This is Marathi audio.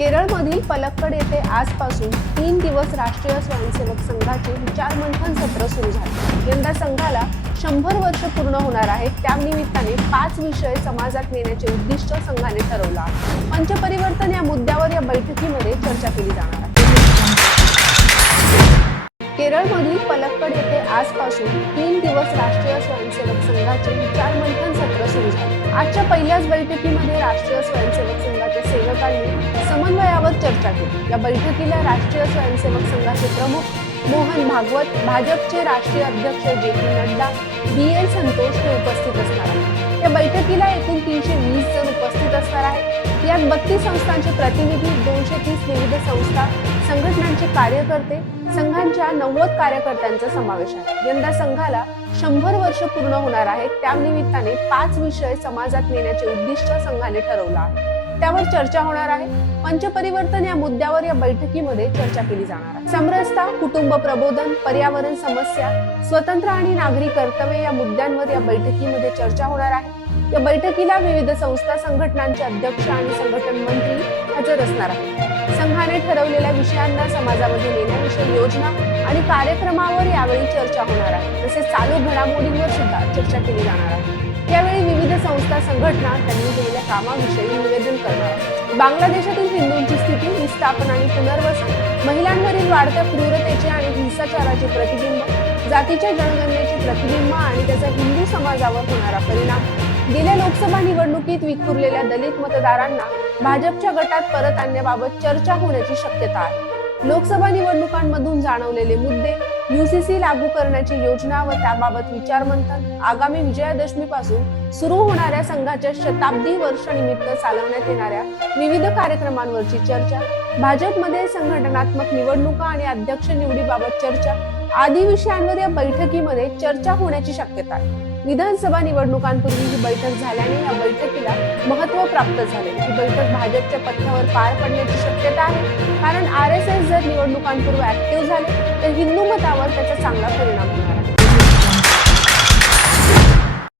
केरळमधील पलक्कड येथे आजपासून तीन दिवस राष्ट्रीय स्वयंसेवक संघाचे विचार मंथन सत्र सुरू झाले. यंदा संघाला शंभर वर्ष पूर्ण होणार आहेत त्यानिमित्ताने पाच विषय समाजात नेण्याचे उद्दिष्ट संघाने ठरवलं पंचपरिवर्तन या मुद्द्यावर या बैठकीमध्ये चर्चा केली जाणार आहे. केरळमधील पलक्कड येथे आजपासून तीन दिवस राष्ट्रीय स्वयंसेवक संघाचे विचार मंथन सत्र सुरू झाले. आजच्या पहिल्याच बैठकीमध्ये राष्ट्रीय स्वयंसेवक संघाच्या सेवकांनी समन्वयावर चर्चा केली. या बैठकीला राष्ट्रीय स्वयंसेवक संघाचे प्रमुख मोहन भागवत भाजपचे राष्ट्रीय अध्यक्ष J P Nadda B L Santosh हे उपस्थित असणार आहेत. या बैठकीला एकूण तीनशे वीस जण उपस्थित असणार आहेत. यात बत्तीस संस्थांचे प्रतिनिधी दोनशे तीस विविध संस्था संघटनांचे कार्यकर्ते संघांच्या नव्वद कार्यकर्त्यांचा समावेश आहे. यंदा संघाला शंभर वर्ष पूर्ण होणार आहेत त्यानिमित्ताने पाच विषय समाजात नेण्याचे उद्दिष्ट संघाने ठरवलं आहे. त्यावर चर्चा होणार आहे. पंचपरिवर्तन या मुद्द्यावर या बैठकीमध्ये चर्चा केली जाणार आहे. समरसता कुटुंब प्रबोधन पर्यावरण समस्या स्वतंत्र आणि नागरी कर्तव्य या मुद्द्यांवर या बैठकीमध्ये चर्चा होणार आहे. या बैठकीला विविध संस्था संघटनांचे अध्यक्ष आणि संघटन मंत्री हजर असणार आहेत. संघाने ठरवलेल्या विषयांना समाजामध्ये नेण्याविषयी योजना आणि कार्यक्रमावर यावेळी चर्चा होणार आहे. तसेच चालू घडामोडींवर सुद्धा चर्चा केली जाणार आहे. यावेळी विविध संस्था संघटना त्यांनी केलेल्या कामाविषयी निवेदन करणार. आहे बांगलादेशातील हिंदूंची स्थिती विस्थापन आणि पुनर्वसन महिलांवरील वाढत्या क्रूरतेचे आणि हिंसाचाराचे प्रतिबिंब जातीच्या जनगणनेचे प्रतिबिंब आणि त्याचा हिंदू समाजावर होणारा परिणाम. गेल्या लोकसभा निवडणुकीत विखुरलेल्या दलित मतदारांना भाजपच्या गटात परत आणण्याबाबत चर्चा होण्याची शक्यता आहे. लोकसभा निवडणुकांमधून जाणवलेले मुद्दे युसीसी लागू करण्याची योजना व त्याबाबत विचारमंथन आगामी विजयादशमी पासून सुरू होणाऱ्या संघाच्या शताब्दी वर्षानिमित्त चालवण्यात येणाऱ्या विविध कार्यक्रमांवरची चर्चा भाजपमध्ये संघटनात्मक निवडणुका आणि अध्यक्ष निवडीबाबत चर्चा आदी विषयांवर या बैठकीमध्ये चर्चा होण्याची शक्यता आहे. विधानसभा निवडणुकांपूर्वी ही बैठक झाल्याने या बैठकीला महत्त्व प्राप्त झाले. ही बैठक भाजपच्या पथ्यावर पार पडण्याची शक्यता आहे. कारण आर एस एस जर निवडणुकांपूर्वी ऍक्टिव्ह झाले तर हिंदू मतावर त्याचा चांगला परिणाम होणार आहे.